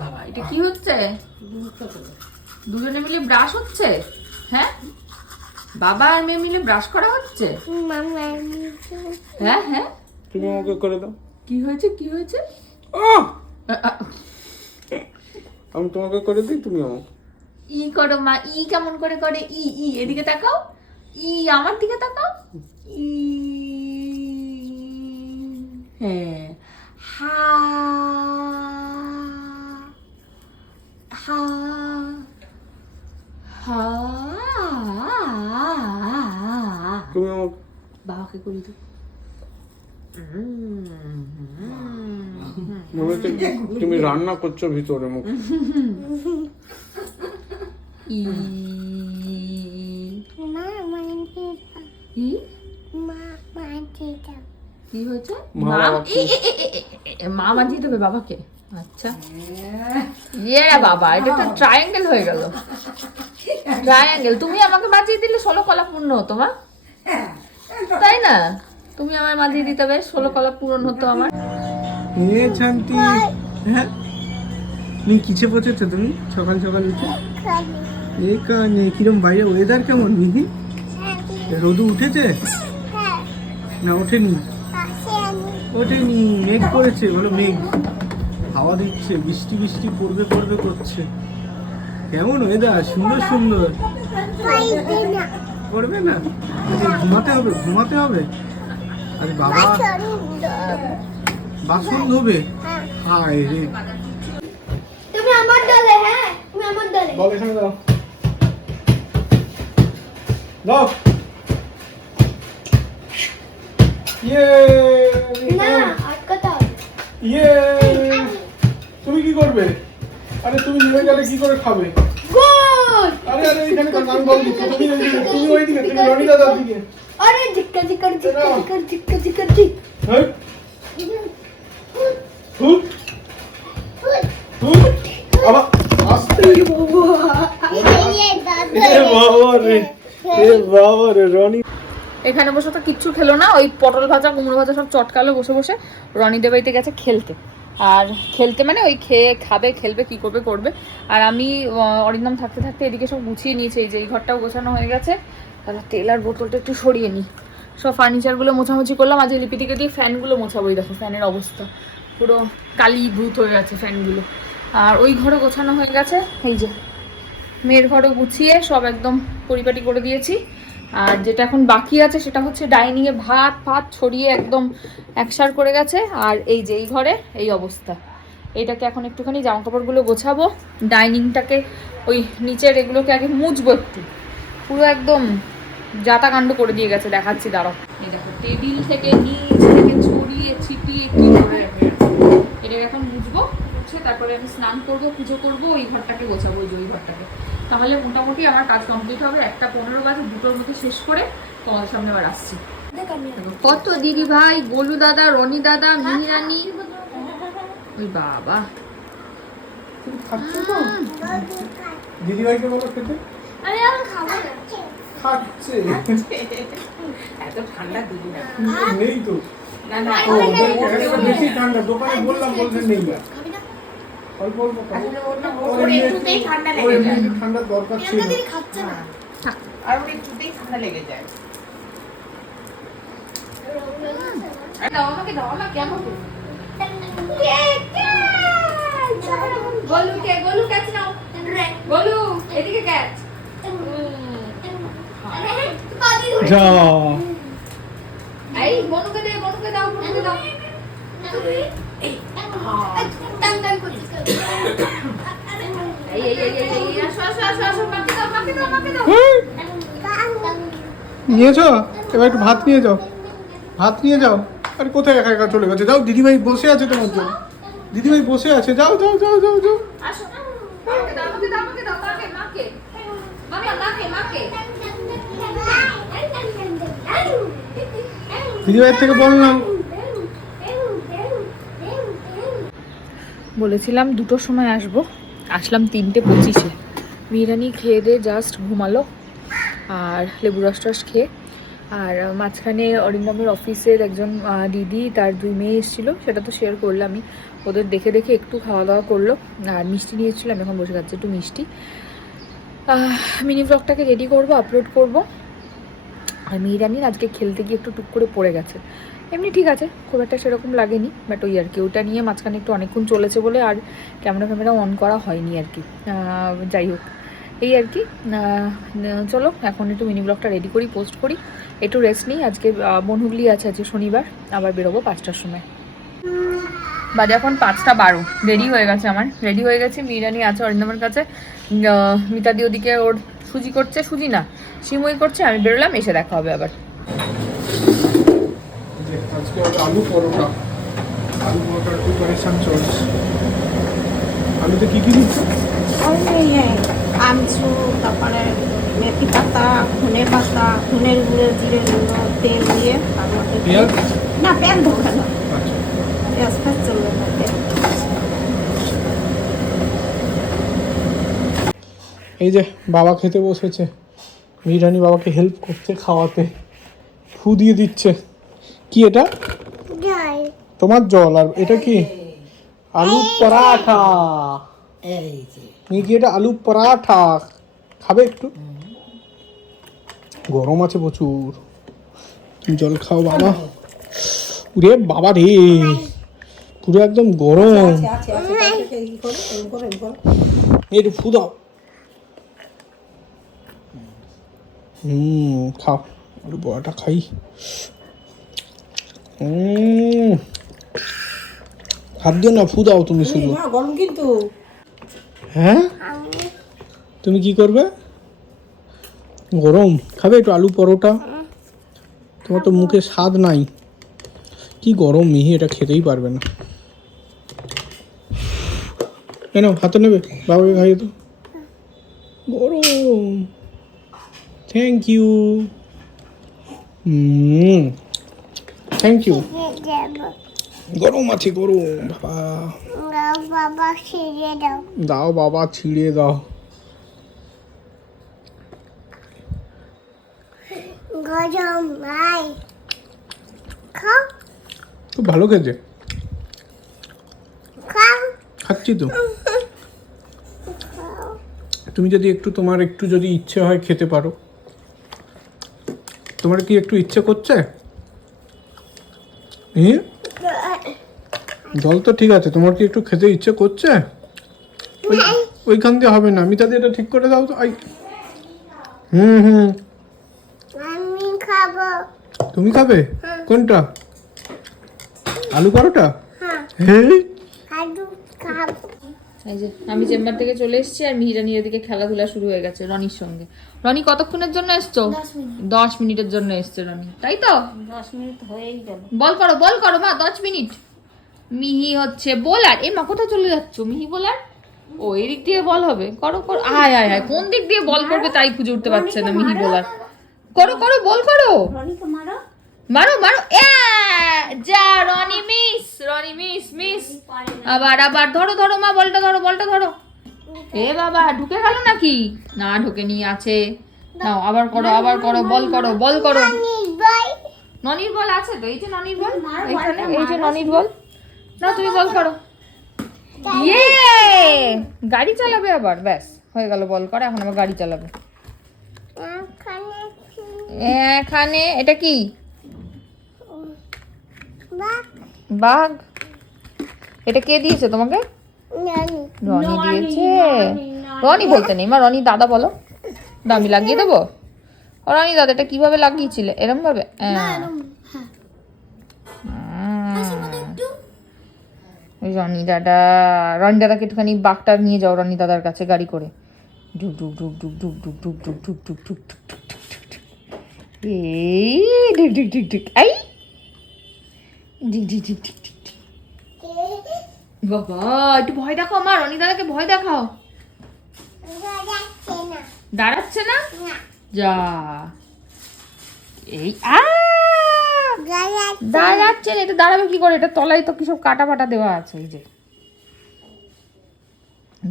বাবা এটা কি হচ্ছে? দুজনে মিলে ব্রাশ হচ্ছে? হ্যাঁ? বাবা আর মেয়ে মিলে ব্রাশ করা হচ্ছে? হ্যাঁ হ্যাঁ। তুমি আমাকে করে দাও। কি হয়েছে কি হয়েছে? আমি তোমাকে করে দিই তুমি আমাকে। ই করো মা ই কেমন করে করে? ই ই এদিকে তাকাও। ই আমার দিকে তাকাও। ই হ্যাঁ। হা হা তুমি আমাকে বাবাকে করে দিও মনে হচ্ছে তুমি রান্না করছ ভিতরে মুখ। কি হয়েছে? মা বাবাকে- দেবে আচ্ছা। ইয়ে বাবা এটা তো ট্রায়াঙ্গেল হয়ে গেল। ট্রায়াঙ্গেল তুমি আমাকে বাঁচিয়ে দিলে ষোলো কলা পূর্ণ হতো মা। তাই না? তুমি আমায় মাঝে দিতে হবে ষোলো কলা পূরণ হতো আমার। এ শান্তি। হ্যাঁ? তুমি কিছে পচেছো তুমি? সকাল সকাল উঠে? এই কানে কিরম বাইরে ওয়েদার কেমন মিহি? রোদু উঠেছে? না ওঠেনি। ওঠেনি মেঘ করেছে বলো মেঘ। হাওয়া দিচ্ছে বৃষ্টি বৃষ্টি পড়বে পড়বে করছে। কেমন ওয়েদার সুন্দর সুন্দর। না? ঘুমাতে হবে ঘুমাতে হবে? আজ বাবা। বাসন ধোবে? হায়। রে। তুমি আমার দলে হ্যাঁ? তুমি আমার দলে। বল এখানে দাও দাও ইয়ে না আটকাতে হবে। ইয়ে। তুমি কি করবে? আরে তুমি নেমে গেলে কি করে খাবে? এখানে বসে তো কিচ্ছু খেলো না, ওই পটল ভাজা, কুমড়ো ভাজা সব চটকালো, বসে বসে রনি দেবাইতে গেছে খেলতে। আর খেলতে মানে ওই খেয়ে, খাবে, খেলবে, কি করবে করবে। আর আমি অরিন্দম থাকতে থাকতে এদিকে সব গুছিয়ে নিয়েছি, এই যে এই ঘরটাও গোছানো হয়ে গেছে। তাহলে তেল আর বোতলটা একটু সরিয়ে নিই সব ফার্নিচারগুলো মোছামুছি করলাম, আজ লিপিটিকে দিয়ে ফ্যানগুলো মোছাবো, এই দেখো ফ্যানের অবস্থা। পুরো কালি ভূত হয়ে গেছে ফ্যানগুলো আর ওই ঘরও গোছানো হয়ে গেছে, এই যে। মেয়ের ঘরও গুছিয়ে সব একদম পরিপাটি করে দিয়েছি। আর যেটা এখন বাকি আছে সেটা হচ্ছে ডাইনিং এ ভাত ফাত ছড়িয়ে একদম একসার করে গেছে। আর এই যে এই ঘরে এই অবস্থা। এইটাকে এখন একটুখানি জামা কাপড়গুলো গোছাবো ডাইনিংটাকে ওই নিচের এগুলোকে আগে মুছবো একটু। পুরো একদম যাতা কাণ্ড করে দিয়ে গেছে, দেখাচ্ছি, দাঁড়াও। এই দেখো, টেবিল থেকে নিচ থেকে ছড়িয়ে ছিটিয়ে কি এটাকে এখন মুছবো, মুছে তারপরে আমি স্নান করব, পুজো করব, ওই ঘরটাকে গোছাবো ওই ঘরটাকে। তাহলে মোটামুটি আমার কাজ কমপ্লিট হবে। একটা পনেরো বাজে দুটোর মধ্যে শেষ করে তোমাদের সামনে আবার আসছি। কত দিদি ভাই গোলু দাদা রনি দাদা মিহি রানী ওই বাবা। দিদি ভাইকে বলো খেতে। আরে আমি খাব না। খাচ্ছে। এত ঠান্ডা দিবি না নেই তো। না না ও, বেশি ঠান্ডা। দোকানে বললাম বলতে নেই না অল্প অল্প ঠান্ডার দরকার ছিল। খাচ্ছে না। হ্যাঁ। আর ওর একটুতেই ঠান্ডা লেগে যায়। দাও আমাকে দাও আমাকে আমাকে গোলু কে গোলু ক্যাচ নাও। গোলু এদিকে ক্যাচ যা। এই বনুকে দে বনুকে দাও বনুকে দাও। নিয়েছো? এবার একটু ভাত নিয়ে যাও। ভাত নিয়ে যাও। আর কোথায় একা একা চলে গেছে? যাও, দিদিভাই বসে আছে তোমার জন্য। দিদিভাই বসে আছে। যাও যাও যাও যাও যাও। আসো থেকে দাও আমাকে দাও আমাকে দাও মাকে মাকে মাকে মাকে মাকে দিদিভাইয়ের থেকে বললাম বলেছিলাম দুটোর সময় আসব। আসলাম তিনটে পঁচিশে। বিরিয়ানি খেয়ে দিয়ে জাস্ট ঘুমালো আর লেবু রস টস খেয়ে। আর মাঝখানে অরিন্দমের অফিসের একজন দিদি, তার দুই মেয়ে এসেছিল, সেটা তো শেয়ার করলামই। ওদের দেখে দেখে একটু খাওয়া দাওয়া করল। আর মিষ্টি নিয়ে এসেছিল আমি এখন বসে খাচ্ছি একটু মিষ্টি। মিনি ব্লগটাকে রেডি করব আপলোড করব। আর মিহিরানির আজকে খেলতে গিয়ে একটু টুক করে পড়ে গেছে। এমনি ঠিক আছে, খুব একটা সেরকম লাগেনি বাট ওই আর কি, ওটা নিয়ে মাঝখানে একটু অনেকক্ষণ চলেছে বলে আর ক্যামেরা ফ্যামেরা অন করা হয়নি আর কি। যাই হোক, এই আর কি চলো, এখন একটু মিনি ব্লগটা রেডি করি পোস্ট করি, একটু রেস্ট নিই, আজকে বনহুগলি আছে, আজকে শনিবার, আবার বেরোবো পাঁচটার সময়। বাজে এখন পাঁচটা বারো রেডি হয়ে গেছে আমার রেডি হয়ে গেছে মিরানি আছে অরিন্দমের কাছে মিতাদি ওদিকে ওর সুজি করছে, সুজি না সিমুই করছে, আমি বেরোলাম, এসে দেখা হবে আবার। আজকে হবে আলু পরোটা। আলু পরোটার প্রিপারেশন চলছে। আলুতে কি কি দিচ্ছে? আমচু তারপরে মেথি পাতা ধনে পাতা ধনের গুঁড়ো জিরে গুঁড়ো তেল দিয়ে তার মধ্যে দিয়ে- পেঁয়াজ? না পেঁয়াজ কেন আচ্ছা। পেঁয়াজ ফেয়াজ চলবে না এই যে বাবা খেতে বসেছে। মিরানি বাবাকে হেল্প করতে খাওয়াতে। ফু দিয়ে দিচ্ছে। কি এটা? তোমার জল আর এটা কি? আলু পরাঠা। কি এটা আলু পরাঠা? খাবে একটু? গরম আছে প্রচুর। জল খাও বাবা। রে বাবা রে। পুরো একদম গরম। আছে, আছে, আছে, আছে, এই করো, এই করো, এই করো। এই একটু ফু দাও। হুম খাও। আলু পরাঠা খাই। হাত দিও না ফু দাও তুমি শুধু। গরম কিন্তু। হ্যাঁ? তুমি কি করবে? গরম। খাবে একটু আলু পরোটা? তোমার তো মুখে স্বাদ নাই। কি গরম মিহি এটা খেতেই পারবে না। কেন হাতে নেবে বাবাকে খাইয়ে তো গরম। Thank you hmm thank you গরম আছে গরম বাবা। বাবা ছিঁড়ে দাও দাও বাবা ছিঁড়ে দাও। গরম ভাই। খাও। খুব ভালো খেতে খাও। খাচ্ছি তো। তুমি যদি একটু তোমার একটু যদি ইচ্ছে হয় খেতে পারো। তোমার কি একটু ইচ্ছে করছে? জল তো ঠিক আছে তোমার কি একটু খেতে ইচ্ছে করছে? ওইখান দিয়ে হবে না আমি দিয়ে এটা ঠিক করে দাও তো আই। হুম হুম। তুমি খাবে? কোনটা? আলু পরোটা? হ্যাঁ। হ্যাঁ আলু খাব। এই যে আমি চেম্বার থেকে চলে এসেছি আর মিহিরানির ওদিকে খেলাধুলা শুরু হয়ে গেছে রনির সঙ্গে। রনি কতক্ষণের জন্য এসছো? দশ মিনিটের জন্য এসছে রনি তাই তো? দশ মিনিট হয়েই গেল। বল করো বল করো মা দশ মিনিট। মিহি হচ্ছে বোলার। এ মা কোথায় চলে যাচ্ছ? মিহি বোলার? ও এই দিক দিয়ে বল হবে। করো করো। আয় আয় আয় কোন দিক দিয়ে বল করবে তাই খুঁজে উঠতে পারছে না মিহি বোলার। করো করো বল করো। রনিকে মারো। মারো মারো। যা Roni miss Roni miss miss আবার আবার ধরো ধরো মা বলটা ধরো বলটা ধরো। এ বাবা ঢুকে গেল নাকি? না ঢুকে নিয়ে আছে। নাও আবার করো আবার করো বল করো বল করো। ননির বল আছে তো? এই যে ননির বল? এখানে এই যে ননির বল? না তুমি বল করো। ইয়ে গাড়ি চালাবে আবার ব্যাস হয়ে গেল বল করে এখন আবার গাড়ি চালাবে। এখানে এখানে এটা কি? বাঘ এটা কে দিয়েছে তোমাকে রনি দিয়েছে রনি বলতে নেই মা রনি দাদা বলো দাও, আমি লাগিয়ে দেবো রনি দাদা এটা কীভাবে লাগিয়েছিলে এরম ভাবে হ্যাঁ। ওই রনি দাদা রনি দাদাকে একটুখানি বাঘটা নিয়ে যাও রনি দাদার কাছে গাড়ি করে ডুক ডুক ডুক ডুক ডুক ডুক ডুক ডুক ডুক ডুক ডুক ডুক ডুক ডুক ডুক ডুক। এই ডুক ডুক ডুক ডুক আই ডুক ডুক ডুক ডুক। বাবা, একটু ভয় দেখাও মা রনি দাদাকে ভয় দেখাও। দাঁড়াচ্ছে না? যা। এই, আ! দাঁড়াচ্ছে না, এটা দাঁড়াবে কি করে? এটা তলায় তো কিছু কাটা ফাটা দেওয়া আছে, এই যে।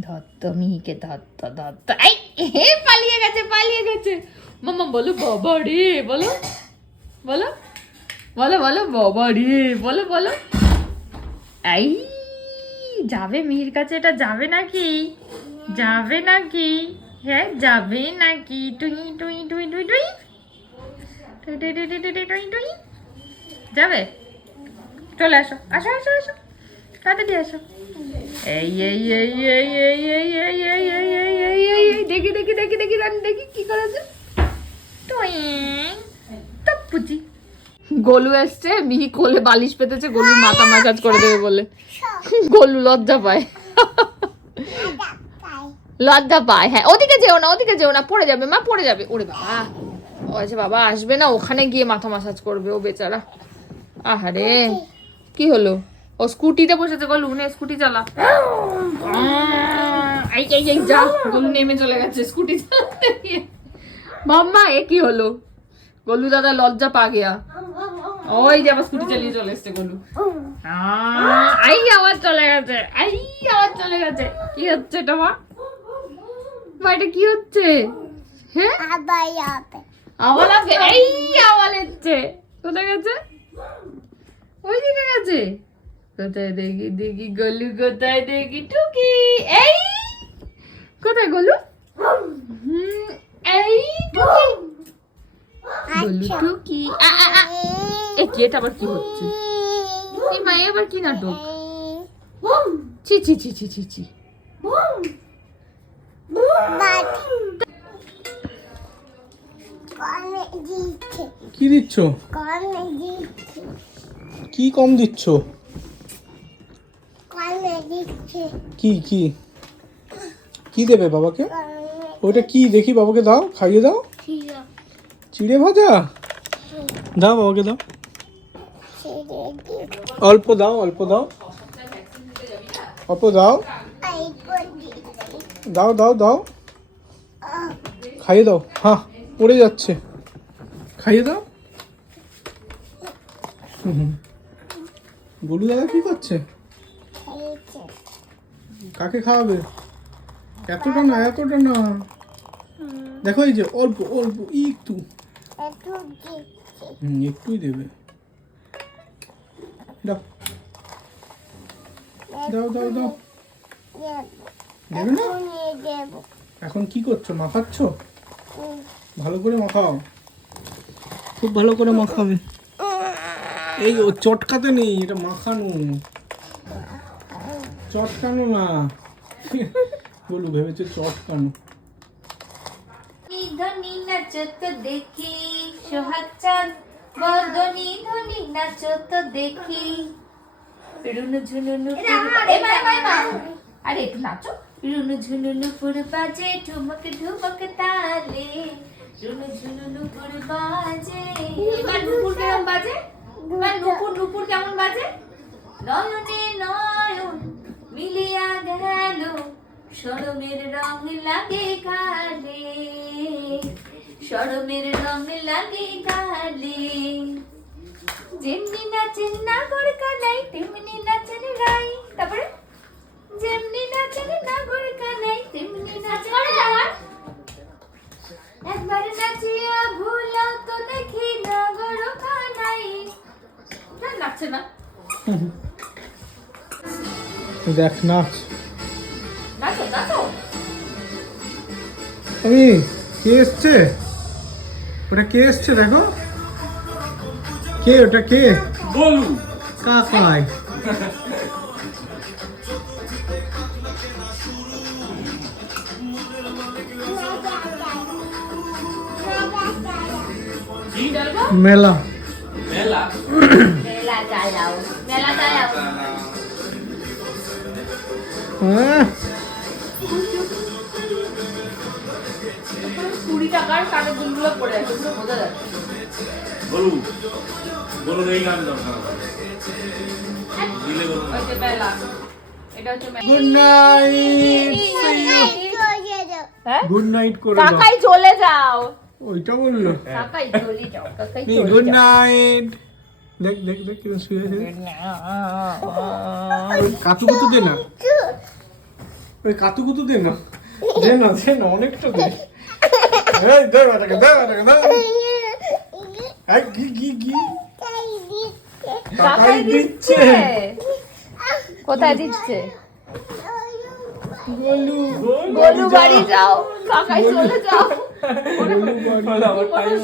ধত্ত মিহিকে, ধত্ত ধত্ত। এই, হে, পালিয়ে গেছে পালিয়ে গেছে। মাম্মা, বলো বাবা রে বলো বলো। বলো বলো বাবা রে বলো বলো এই যাবে মিহির কাছে এটা যাবে নাকি যাবে নাকি হ্যাঁ যাবে নাকি টুই টুই টুই টুই টুই টুই টুই টুই টুই টুই টুই টুই যাবে চলে আসো আসো আসো আসো তাড়াতাড়ি আসো এই এই এই এই এই এই এই এই এই এই এই এই এই দেখি দেখি দেখি দেখি দেখি কি করেছে টুইং টপুচি গোলু এসছে, মিহি কোলে বালিশ পেতেছে, গোলুর মাথা মাসাজ করে দেবে বলে। গোলু লজ্জা পায়। লজ্জা পায় হ্যাঁ ওদিকে যেও না, ওদিকে যেও না, পড়ে যাবে, মা পড়ে যাবে। ওরে বাবা, ও আচ্ছা বাবা, আসবে না, ওখানে গিয়ে মাথা মাসাজ করবে ও বেচারা। আহারে, কি হলো? ও স্কুটিতে বসেছে গোলু নে স্কুটি চালা। এই গোলু নেমে চলে গেছে স্কুটি চালাতে গিয়ে। এ কি হলো? গোলু দাদা লজ্জা পা গিয়া। ওই যে আবার স্কুটি চালিয়ে চলে এসছে গোলু। আই আবার চলে গেছে আই আবার চলে গেছে। কি হচ্ছে এটা মা? মা এটা কি হচ্ছে? হ্যাঁ আবার যাবে আবার এই আবার হচ্ছে কোথায় গেছে? ওই দিকে গেছে। কোথায় দেখি দেখি গলু কোথায় দেখি টুকি এই। কোথায় গলু? হুম, এই টুকি। গলু টুকি। আ, আ, আ। এ কি এটা আবার কি হচ্ছে? এই মা এ কি নাটক? ছি ছি ছি ছি ছি ছি। কি দিচ্ছ? কি কম দিচ্ছ? কি কি? কি দেবে বাবাকে? ওইটা কি? দেখি বাবাকে দাও খাইয়ে দাও। চিড়ে ভাজা? দাও বাবাকে দাও। অল্প দাও অল্প দাও। অল্প দাও। দাও দাও দাও। খাইয়ে দাও। হ্যাঁ পড়ে যাচ্ছে। খাইয়ে দাও। গোলু দাদা কি করছে? কাকে খাওয়াবে? এতটা না এতটা না। দেখো এই যে অল্প অল্প একটু। একটু হুম একটুই দেবে। দাও। দাও দাও দাও। দেবে না? এখন কি করছ? মাখাচ্ছ? ভালো করে মাখাও। খুব ভালো করে মাখাবে। এই ও চটকাতে নেই এটা মাখানো। চটকানো না। বলু ভেবেছে চটকানো? দেখি সোহাগ চাঁদ বদনি ধনী নাচত দেখি। রুনু ঝুনুনু আরে একটু নাচো। রুনু ঝুনুনু পুর বাজে ঠুমক ঠুমক তালে। রুনু ঝুনুনু পুর বাজে। এবার নুপুর কেমন বাজে? এবার নুপুর নুপুর কেমন বাজে? নয়নে নয়ন মিলিয়া গেল। সরমের রং লাগে গালে সরমের রং লাগে গালে যেমনি নাচেন নাগর কানাই তেমনি নাচেন রাই। তারপরে? যেমনি নাচেন নাগর কানাই তেমনি নাচেন রাই। একবার নাচিয়া ভুলাও তো দেখি নাগর কানাই না নাচছে না। দেখ নাচ। নাচো নাচো। আমি কে এসছে? ওটা কে এসছে দেখো? কে ওটা কে? বলু। কাকাই। কি মেলা। মেলা। মেলা চালাও। মেলা চালাও। হ্যাঁ। কুড়ি টাকার কানের দুলগুলো পড়ে আছে পুরো বোঝা যাচ্ছে। বলু বলু এই গান দরকার দিলে বলু ওই যে মেলা এটা হচ্ছে গুড নাইট হ্যাঁ? গুড নাইট করে কাকাই চলে যাও। ওইটা বলল। কাকাই চলে যাও কাকাই চলে যাও। নাইট দেখ দেখ দেখ কিরম শুয়ে আছে কাতু কুতু দে না। ওই কাতু কুতু দে না। দে না দে না অনেকটা দে। কোথায় দিচ্ছে গোলু গলু বাড়ি যাও। কাকাই চলে যাও।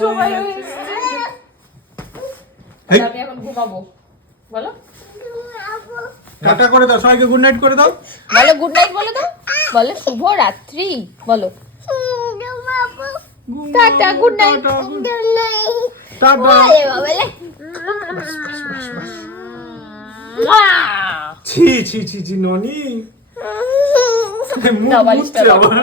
সময় এসছে। এই। আমি এখন ঘুমাবো। বলো। টাটা করে দাও সবাইকে গুড নাইট করে দাও। বলো গুড নাইট বলে দাও। বলো শুভ রাত্রি বলো টাটা গুড নাইট টাটা ছি ছি ছি ছি ননি। মুখ মুছছে আবার।